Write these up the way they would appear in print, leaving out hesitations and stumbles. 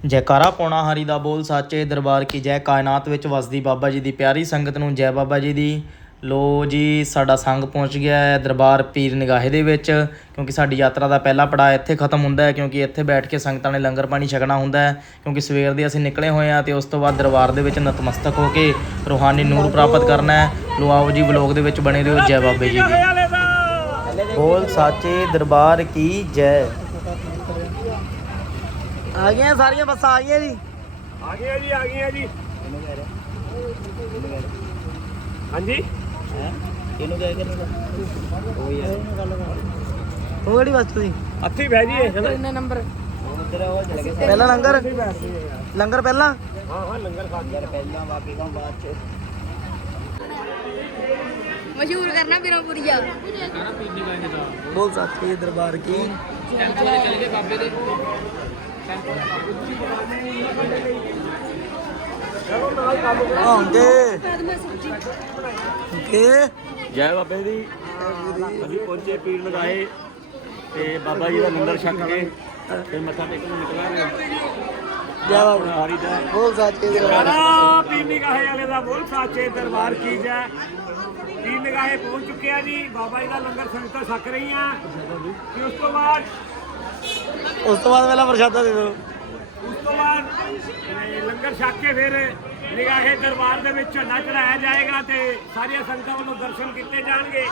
जयकारा पाउणा हरि दा बोल साचे दरबार की जय। कायनात विच वसदी बाबा जी दी प्यारी संगत नूं जय बाबा जी दी। लो जी साडा संग पहुँच गया है दरबार पीर निगाहे दे विच, क्योंकि साडी यात्रा दा पहला पड़ाਅ इत्थे खत्म हुंदा है, क्योंकि इत्थे बैठ के संगतां ने लंगर पानी छकना हुंदा है। क्योंकि सवेर दे असीं निकले होए हां ते उस तो बाद दरबार दे विच नतमस्तक हो के रूहानी नूर प्राप्त करना है। लो आओ जी व्लॉग दे विच बने रहियो। जय बाबे जी दी। बोल साचे दरबार की जय। आ गई सारियां बसां आ गई जी। आ गया जी, आ गया जी। हाँ जी थोड़ी बस तुसीं हत्थी बह जी कितने नंबर पहला लंगर पहला। हाँ हाँ लंगर खा के पहला बाकी का बाद च मशहूर करना बिरापुरिया। बोल साचे दरबार की जय बाबे दी। अभी पहुंचे पीर निगाहे ते बाबा जी का लंगर छक के फिर मत्था टेकन निकलांगे। जय बाबा हरी दा बोल साचे जयकारा पीर निगाहे वाले दा बोल साचे दरबार की जय। पीर निगाहे पहुंच चुके हैं जी। बाबा जी का लंगर संगतां छक रही हैं कि उस तो बाद पहला प्रशादा दे दो। ਉਸ ਤੋਂ ਬਾਅਦ ਲੰਗਰ ਛਕ ਕੇ ਫਿਰ ਨਿਗਾਹੇ ਦਰਬਾਰ ਦੇ ਵਿੱਚ ਝੰਡਾ ਚੜਾਇਆ ਜਾਏਗਾ ਤੇ ਸਾਰੀਆਂ ਸੰਗਤਾਂ ਵੱਲੋਂ ਦਰਸ਼ਨ ਕੀਤੇ ਜਾਣਗੇ।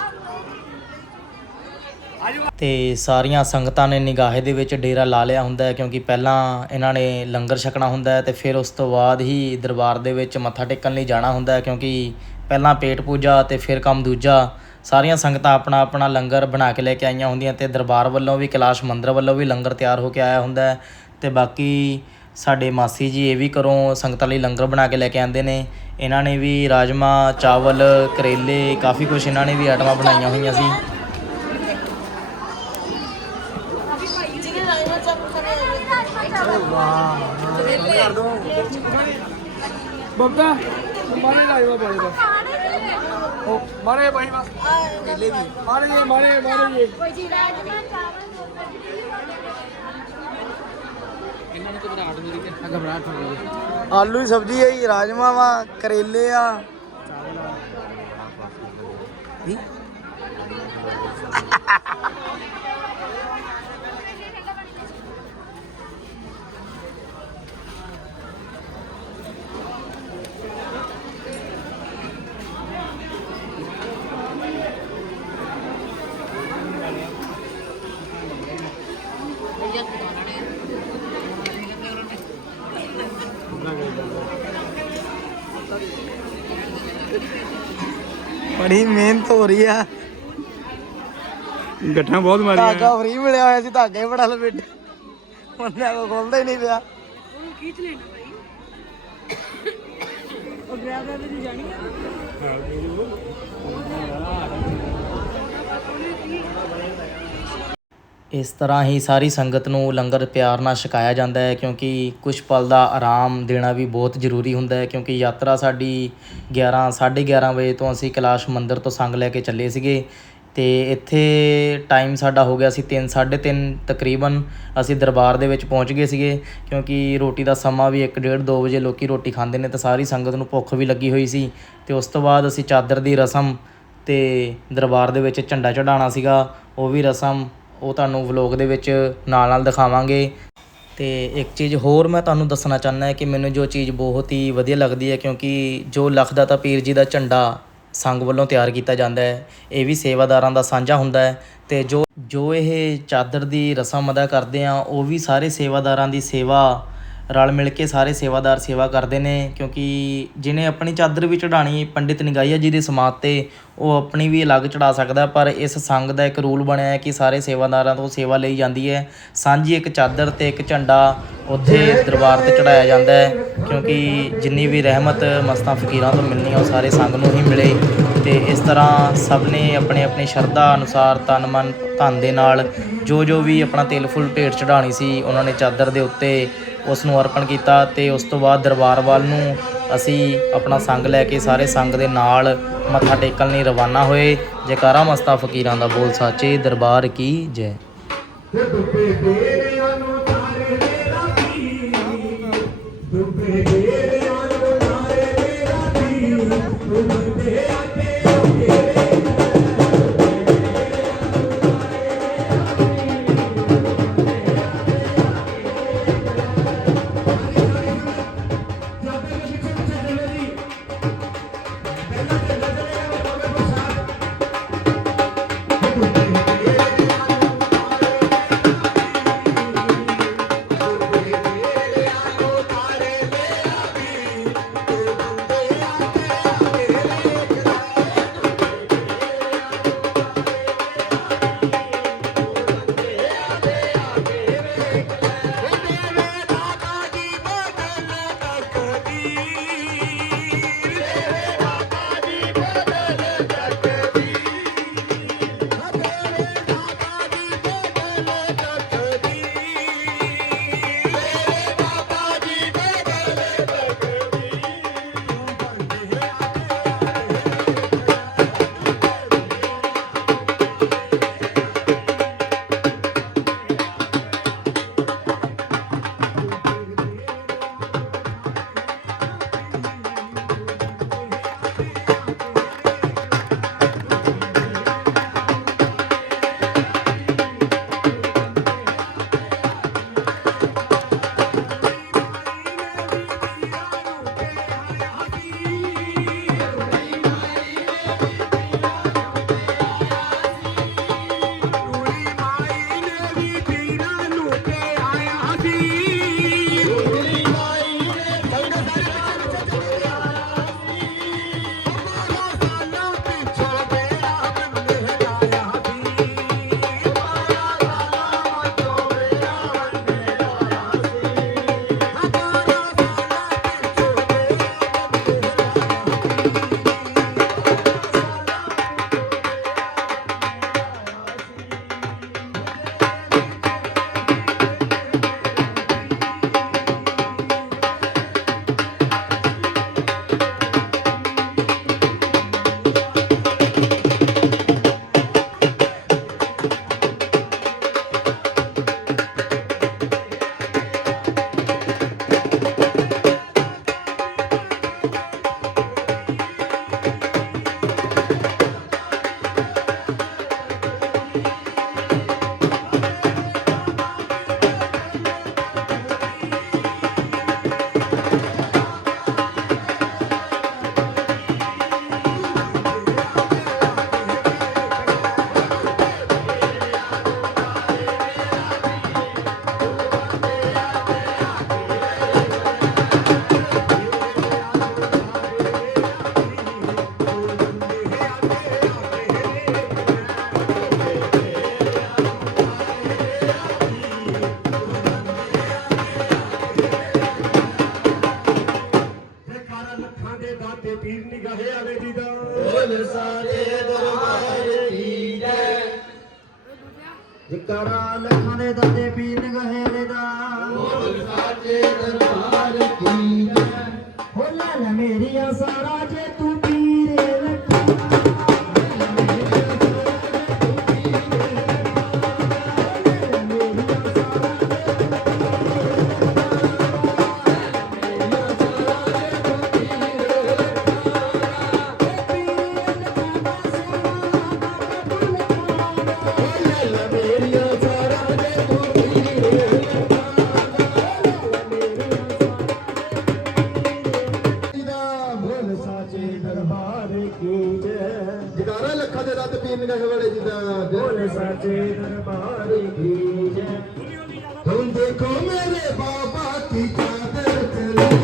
ਤੇ ਸਾਰੀਆਂ ਸੰਗਤਾਂ ਨੇ ਨਿਗਾਹੇ ਦੇ ਵਿੱਚ ਡੇਰਾ ਲਾ ਲਿਆ ਹੁੰਦਾ ਹੈ, ਕਿਉਂਕਿ ਪਹਿਲਾਂ ਇਹਨਾਂ ਨੇ ਲੰਗਰ ਛਕਣਾ ਹੁੰਦਾ ਹੈ ਤੇ ਫਿਰ ਉਸ ਤੋਂ ਬਾਅਦ ਹੀ ਦਰਬਾਰ ਦੇ ਵਿੱਚ ਮੱਥਾ ਟੇਕਣ ਲਈ ਜਾਣਾ ਹੁੰਦਾ ਹੈ, ਕਿਉਂਕਿ ਪਹਿਲਾਂ ਪੇਟ ਪੂਜਾ ਤੇ ਫਿਰ ਕੰਮ ਦੂਜਾ। ਸਾਰੀਆਂ ਸੰਗਤਾਂ ਆਪਣਾ ਆਪਣਾ ਲੰਗਰ ਬਣਾ ਕੇ ਲੈ ਕੇ ਆਈਆਂ ਹੁੰਦੀਆਂ ਤੇ ਦਰਬਾਰ ਵੱਲੋਂ ਵੀ ਕੈਲਾਸ਼ ਮੰਦਰ ਵੱਲੋਂ ਵੀ ਲੰਗਰ ਤਿਆਰ ਹੋ ਕੇ ਆਇਆ ਹੁੰਦਾ ਹੈ। ਤੇ ਬਾਕੀ ਸਾਡੇ ਮਾਸੀ ਜੀ ਇਹ ਵੀ ਘਰੋਂ ਸੰਗਤਾਂ ਲਈ ਲੰਗਰ ਬਣਾ ਕੇ ਲੈ ਕੇ ਆਉਂਦੇ ਨੇ। ਇਹਨਾਂ ਨੇ ਵੀ ਰਾਜਮਾ ਚਾਵਲ ਕਰੇਲੇ ਕਾਫੀ ਕੁਛ ਇਹਨਾਂ ਨੇ ਵੀ ਆਈਟਮਾਂ ਬਣਾਈਆਂ ਹੋਈਆਂ ਸੀ। ਬੱਬਾ ਮਾਰੇ ਲਾਇਓ ਬਾਈ ਬਸ ਉਹ ਮਾਰੇ ਬਾਈ ਬਸ ਕਰੇਲੇ ਵੀ ਮਾਰੇ ਜੀ ਮਾਰੇ ਜੀ ਆਲੂ ਦੀ ਸਬਜ਼ੀ ਹੈ ਜੀ, ਰਾਜਮਾ ਵਾ, ਕਰੇਲੇ ਆ। बड़ी मेहनत हो रही है। ਗੱਠਾਂ ਬਹੁਤ ਮਾਰੀਆਂ। धागा फ्री मिले हुआ सी, धागा ही बड़ा लपेटे उन्हें को खोलता ही नहीं पिया। ਇਸ ਤਰ੍ਹਾਂ ਹੀ ਸਾਰੀ ਸੰਗਤ ਨੂੰ ਲੰਗਰ ਪਿਆਰ ਨਾਲ ਛਕਾਇਆ ਜਾਂਦਾ ਹੈ, ਕਿਉਂਕਿ ਕੁਛ ਪਲ ਦਾ ਆਰਾਮ ਦੇਣਾ ਵੀ ਬਹੁਤ ਜ਼ਰੂਰੀ ਹੁੰਦਾ ਹੈ। ਕਿਉਂਕਿ ਯਾਤਰਾ ਸਾਡੀ 11:30 ਵਜੇ ਤੋਂ ਅਸੀਂ ਕੈਲਾਸ਼ ਮੰਦਰ ਤੋਂ ਸੰਗ ਲੈ ਕੇ ਚੱਲੇ ਸੀਗੇ ਤੇ ਇੱਥੇ ਟਾਈਮ ਸਾਡਾ ਹੋ ਗਿਆ ਸੀ 3:30 ਤਕਰੀਬਨ। ਅਸੀਂ ਦਰਬਾਰ ਦੇ ਵਿੱਚ ਪਹੁੰਚ ਗਏ ਸੀਗੇ, ਕਿਉਂਕਿ ਰੋਟੀ ਦਾ ਸਮਾਂ ਵੀ 1:30-2 ਵਜੇ ਲੋਕ ਰੋਟੀ ਖਾਂਦੇ ਨੇ ਤੇ ਸਾਰੀ ਸੰਗਤ ਨੂੰ ਭੁੱਖ ਵੀ ਲੱਗੀ ਹੋਈ ਸੀ। ਤੇ ਉਸ ਤੋਂ ਬਾਅਦ ਅਸੀਂ ਚਾਦਰ ਦੀ ਰਸਮ ਤੇ ਦਰਬਾਰ ਦੇ ਵਿੱਚ ਝੰਡਾ ਚੜਾਉਣਾ ਸੀਗਾ, ਉਹ ਵੀ ਰਸਮ ਉਹ ਤੁਹਾਨੂੰ ਵਲੋਗ ਦੇ ਵਿੱਚ ਨਾਲ ਦਿਖਾਵਾਂਗੇ। ਤੇ ਇੱਕ ਚੀਜ਼ ਹੋਰ ਮੈਂ ਤੁਹਾਨੂੰ ਦੱਸਣਾ ਚਾਹੁੰਦਾ ਹੈ ਕਿ ਮੈਨੂੰ ਜੋ ਚੀਜ਼ ਬਹੁਤ ਹੀ ਵਧੀਆ ਲੱਗਦੀ ਹੈ, ਕਿਉਂਕਿ ਜੋ ਲਖਦਾਤਾ ਪੀਰ ਜੀ ਦਾ ਝੰਡਾ ਸੰਗ ਵੱਲੋਂ ਤਿਆਰ ਕੀਤਾ ਜਾਂਦਾ ਹੈ, ਇਹ ਵੀ ਸੇਵਾਦਾਰਾਂ ਦਾ ਸਾਂਝਾ ਹੁੰਦਾ ਹੈ। ਤੇ ਜੋ ਇਹ ਚਾਦਰ ਦੀ ਰਸਮ ਅਦਾ ਕਰਦੇ ਆ, ਉਹ ਵੀ ਸਾਰੇ ਸੇਵਾਦਾਰਾਂ ਦੀ ਸੇਵਾ ਰਲ ਮਿਲ ਕੇ ਸਾਰੇ ਸੇਵਾਦਾਰ ਸੇਵਾ ਕਰਦੇ ਨੇ। ਕਿਉਂਕਿ ਜਿਹਨੇ ਆਪਣੀ ਚਾਦਰ ਵੀ ਚੜ੍ਹਾਉਣੀ ਪੰਡਿਤ ਨਿਗਾਹੀਆ ਜੀ ਦੀ ਸਮਾਧ 'ਤੇ, ਉਹ ਆਪਣੀ ਵੀ ਅਲੱਗ ਚੜ੍ਹਾ ਸਕਦਾ, ਪਰ ਇਸ ਸੰਗ ਦਾ ਇੱਕ ਰੂਲ ਬਣਿਆ ਹੈ ਕਿ ਸਾਰੇ ਸੇਵਾਦਾਰਾਂ ਤੋਂ ਸੇਵਾ ਲਈ ਜਾਂਦੀ ਹੈ। ਸਾਂਝੀ ਇੱਕ ਚਾਦਰ ਅਤੇ ਇੱਕ ਝੰਡਾ ਉੱਥੇ ਦਰਬਾਰ 'ਤੇ ਚੜ੍ਹਾਇਆ ਜਾਂਦਾ ਹੈ, ਕਿਉਂਕਿ ਜਿੰਨੀ ਵੀ ਰਹਿਮਤ ਮਸਤਾਂ ਫਕੀਰਾਂ ਤੋਂ ਮਿਲਣੀ ਆ ਉਹ ਸਾਰੇ ਸੰਗ ਨੂੰ ਹੀ ਮਿਲੇ। ਅਤੇ ਇਸ ਤਰ੍ਹਾਂ ਸਭ ਨੇ ਆਪਣੇ ਆਪਣੀ ਸ਼ਰਧਾ ਅਨੁਸਾਰ ਤਨ ਮਨ ਧਨ ਦੇ ਨਾਲ ਜੋ ਵੀ ਆਪਣਾ ਤਿਲ ਫੁੱਲ ਭੇਟ ਚੜ੍ਹਾਉਣੀ ਸੀ, ਉਹਨਾਂ ਨੇ ਚਾਦਰ ਦੇ ਉੱਤੇ ਉਸ ਨੂੰ ਅਰਪਣ ਕੀਤਾ। ਅਤੇ ਉਸ ਤੋਂ ਬਾਅਦ ਦਰਬਾਰ ਵੱਲ ਨੂੰ ਅਸੀਂ ਆਪਣਾ ਸੰਗ ਲੈ ਕੇ ਸਾਰੇ ਸੰਗ ਦੇ ਨਾਲ ਮੱਥਾ ਟੇਕਣ ਲਈ ਰਵਾਨਾ ਹੋਏ। ਜੈਕਾਰਾ ਮਸਤਾਂ ਫਕੀਰਾਂ ਦਾ ਬੋਲ ਸਾਚੇ ਦਰਬਾਰ ਕੀ ਜੈ। ਡੁੱਬੇ ਡੇਰਿਆਂ ਨੂੰ ਨਾਰੇ ਮੇਰਾ ਵੀਰ ਤੂੰ ਬੰਦੇ ਆਤੇ ਮੇਰੇ ਪੀਰ ਨਿਗਾਹੇ ਵਾਲੇ ਜੀ ਦਾ ਬੋਲ ਸਾਚੇ ਦਰਬਾਰ ਕੀ ਜੈ ਜਕਾਰਾ ਲੱਖਾਂ ਦੇ ਦਾਤੇ ਪੀਰ ਨਿਗਾਹੇ ਵਾਲੇ ਦਾ ਬੋਲ ਸਾਚੇ ਦਰਬਾਰ ਕੀ ਜੈ ਹੋ ਲੈ ਮੇਰੀਆਂ ਸਾਰਾ ਜੇ ਤੂੰ ਪੀਰ ਲੱਖਾਂ ਜਗਾਰਾ ਲੱਖਾਂ ਦੇ ਰੱਤ ਪੀਰ ਨਿਗਾਹੇ ਵਾਲੇ ਜੀ ਦਾ ਬੋਲ ਸਾਚੇ ਦਰਬਾਰ ਕੀ ਜੈ ਹੁਣ ਦੇਖੋ ਮੇਰੇ ਬਾਬਾ ਕੀ ਚਾਦਰ ਚਲੀ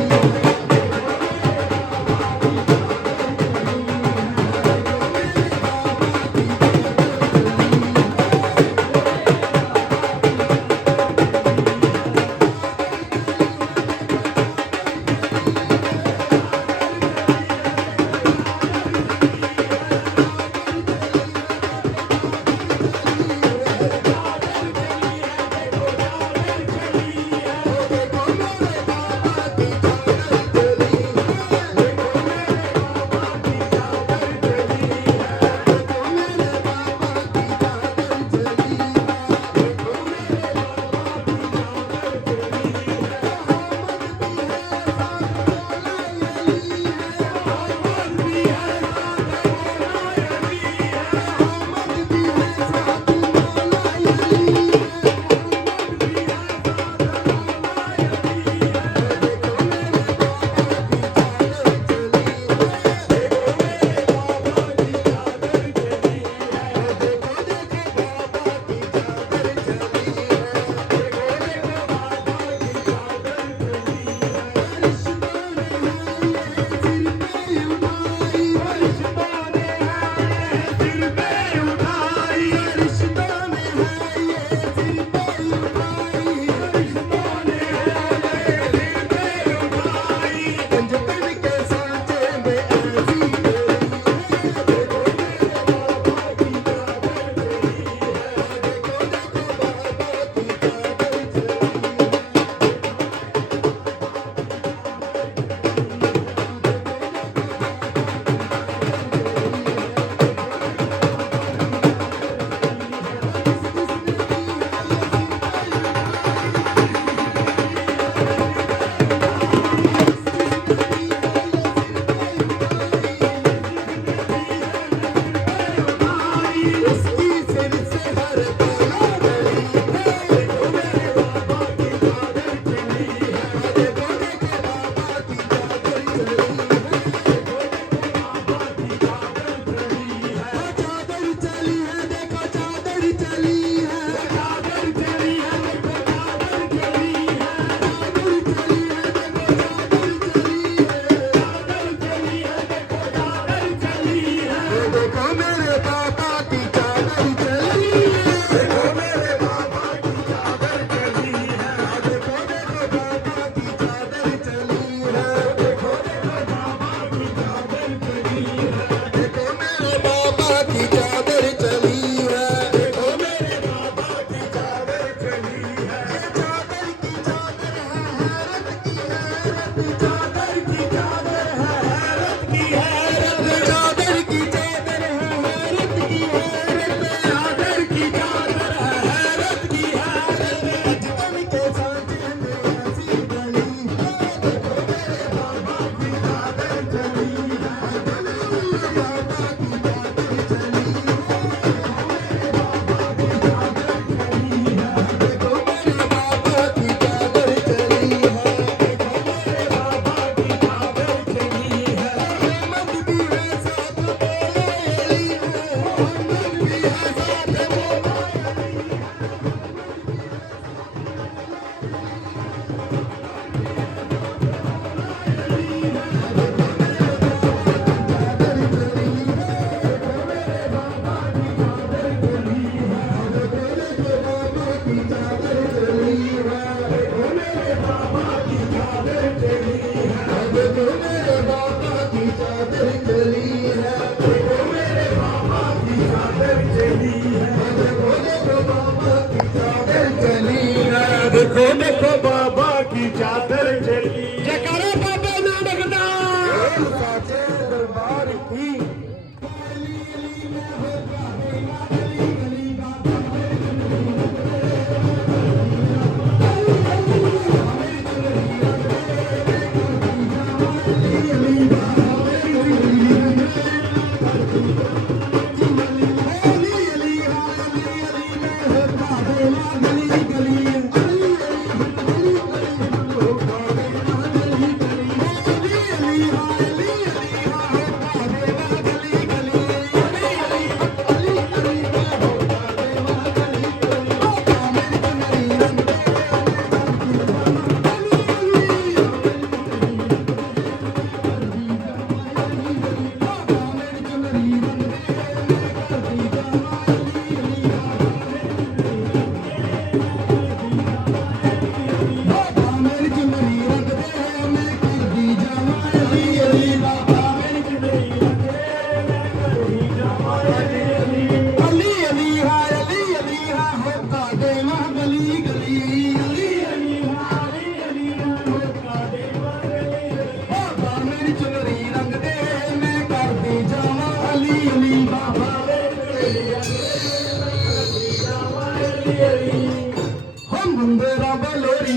ਚਾਦਰ ਚੱਲੀ ਜੈਕਾਰਾ ਬਾਬੇ ਨਾਨਕ ਦਾ ਸਾਚੇ ਦਰਬਾਰ ਕੀ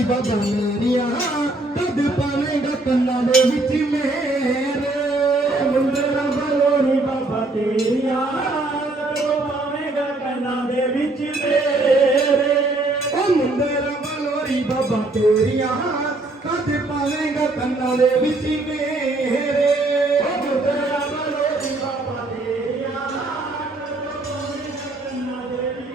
ਬਾਬਾ ਮੇਰੀਆਂ ਕਦ ਪਾਵੇਂਗਾ ਕੰਨਾਂ ਦੇ ਵਿੱਚ ਮੇਰੇ ਮੁੰਦਰਾ ਬਲੋਰੀ ਬਾਬਾ ਤੇਰੀਆਂ ਕਦੋਂ ਪਾਵੇਂਗਾ ਕੰਨਾਂ ਦੇ ਵਿੱਚ ਮੇਰੇ ਉਹ ਮੁੰਦਰਾ ਬਲੋਰੀ ਬਾਬਾ ਤੇਰੀਆਂ ਕਦ ਪਾਵੇਂਗਾ ਕੰਨਾਂ ਦੇ ਵਿੱਚ ਮੇਰੇ ਉਹ ਮੁੰਦਰਾ ਬਲੋਰੀ ਬਾਬਾ ਤੇਰੀਆਂ ਕੰਨਾਂ ਦੇ ਵਿੱਚ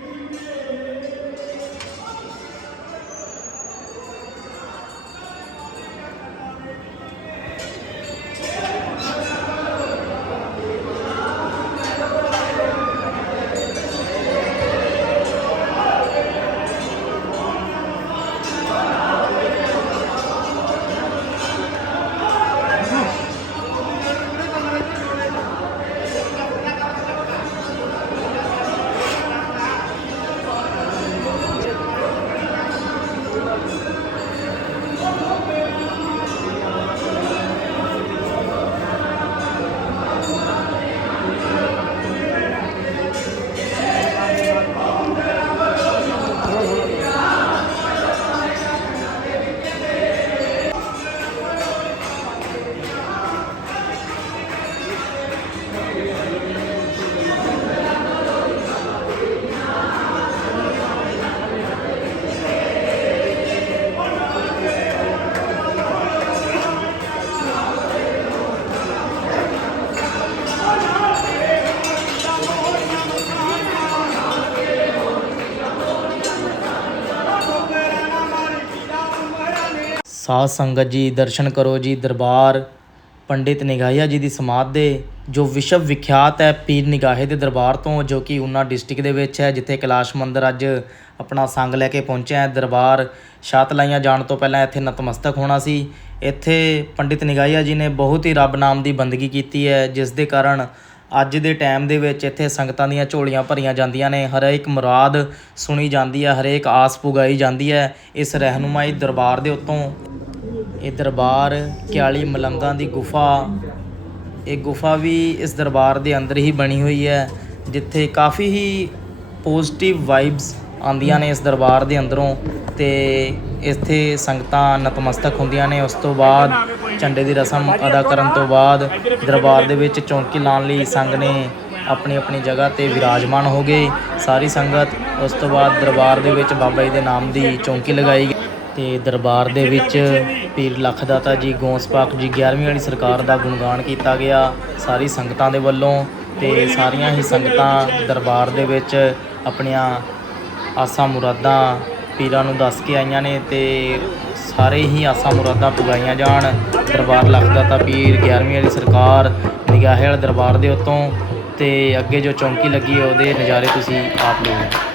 ਸਾਧ ਸੰਗਤ ਜੀ ਦਰਸ਼ਨ ਕਰੋ ਜੀ ਦਰਬਾਰ ਪੰਡਿਤ ਨਿਗਾਹਿਆ ਜੀ ਦੀ ਸਮਾਧ ਦੇ, ਜੋ ਵਿਸ਼ਵ ਵਿਖਿਆਤ ਹੈ ਪੀਰ ਨਿਗਾਹੇ ਦੇ ਦਰਬਾਰ ਤੋਂ, ਜੋ ਕਿ ਊਨਾ ਡਿਸਟ੍ਰਿਕਟ ਦੇ ਵਿੱਚ ਹੈ, ਜਿੱਥੇ ਕੈਲਾਸ਼ ਮੰਦਰ ਅੱਜ ਆਪਣਾ ਸੰਗ ਲੈ ਕੇ ਪਹੁੰਚਿਆ ਹੈ। ਦਰਬਾਰ ਛਾਤ ਲਾਈਆਂ ਜਾਣ ਤੋਂ ਪਹਿਲਾਂ ਇੱਥੇ ਨਤਮਸਤਕ ਹੋਣਾ ਸੀ। ਇੱਥੇ ਪੰਡਿਤ ਨਿਗਾਹਿਆ ਜੀ ਨੇ ਬਹੁਤ ਹੀ ਰੱਬ ਨਾਮ ਦੀ ਬੰਦਗੀ ਕੀਤੀ ਹੈ, ਜਿਸ ਦੇ ਕਾਰਨ ਅੱਜ ਦੇ ਟਾਈਮ ਦੇ ਵਿੱਚ ਇੱਥੇ ਸੰਗਤਾਂ ਦੀਆਂ ਝੋਲੀਆਂ ਭਰੀਆਂ ਜਾਂਦੀਆਂ ਨੇ, ਹਰੇਕ ਮੁਰਾਦ ਸੁਣੀ ਜਾਂਦੀ ਹੈ, ਹਰੇਕ ਆਸ ਪੁਗਾਈ ਜਾਂਦੀ ਹੈ ਇਸ ਰਹਿਨੁਮਾਈ ਦਰਬਾਰ ਦੇ ਉੱਤੋਂ। ਇਹ ਦਰਬਾਰ 41 ਮਲੰਗਾਂ ਦੀ ਗੁਫਾ, ਇਹ ਗੁਫਾ ਵੀ ਇਸ ਦਰਬਾਰ ਦੇ ਅੰਦਰ ਹੀ ਬਣੀ ਹੋਈ ਹੈ, ਜਿੱਥੇ ਕਾਫੀ ਹੀ ਪੋਜ਼ਿਟਿਵ ਵਾਈਬਸ ਆਉਂਦੀਆਂ ਨੇ ਇਸ ਦਰਬਾਰ ਦੇ ਅੰਦਰੋਂ, ਤੇ ਇੱਥੇ ਸੰਗਤਾਂ ਨਤਮਸਤਕ ਹੁੰਦੀਆਂ ਨੇ। ਉਸ ਤੋਂ ਬਾਅਦ ਝੰਡੇ ਦੀ ਰਸਮ ਅਦਾ ਕਰਨ ਤੋਂ ਬਾਅਦ ਦਰਬਾਰ ਦੇ ਵਿੱਚ ਚੌਂਕੀ ਲਾਉਣ ਲਈ ਸੰਗ ਨੇ ਆਪਣੀ ਆਪਣੀ ਜਗ੍ਹਾ 'ਤੇ ਵਿਰਾਜਮਾਨ ਹੋ ਗਏ ਸਾਰੀ ਸੰਗਤ। ਉਸ ਤੋਂ ਬਾਅਦ ਦਰਬਾਰ ਦੇ ਵਿੱਚ ਬਾਬਾ ਜੀ ਦੇ ਨਾਮ ਦੀ ਚੌਂਕੀ ਲਗਾਈ ਗਈ ਤੇ ਦਰਬਾਰ ਦੇ ਵਿੱਚ ਪੀਰ ਲੱਖਦਾਤਾ ਜੀ ਗੌਂਸ ਪਾਕ ਜੀ 11ਵੀਂ ਵਾਲੀ ਸਰਕਾਰ ਦਾ ਗੁਣਗਾਨ ਕੀਤਾ ਗਿਆ ਸਾਰੀ ਸੰਗਤਾਂ ਦੇ ਵੱਲੋਂ। ਤੇ ਸਾਰੀਆਂ ਹੀ ਸੰਗਤਾਂ ਦਰਬਾਰ ਦੇ ਵਿੱਚ ਆਪਣੀਆਂ ਆਸਾਂ ਮੁਰਾਦਾਂ ਪੀਰਾਂ ਨੂੰ ਦੱਸ ਕੇ ਆਈਆਂ ਨੇ, ਤੇ ਸਾਰੇ ਹੀ ਆਸਾਂ ਮੁਰਾਦਾਂ ਪੁਗਾਈਆਂ ਜਾਣ। ਦਰਬਾਰ ਲੱਖਦਾਤਾ ਪੀਰ 11ਵੀਂ ਵਾਲੀ ਸਰਕਾਰ ਨਿਗਾਹੇ ਵਾਲੇ ਦਰਬਾਰ ਦੇ ਉੱਤੋਂ, ਤੇ ਅੱਗੇ ਜੋ ਚੌਂਕੀ ਲੱਗੀ ਹੈ ਉਹਦੇ ਨਜ਼ਾਰੇ ਤੁਸੀਂ ਆਪ ਲਓ।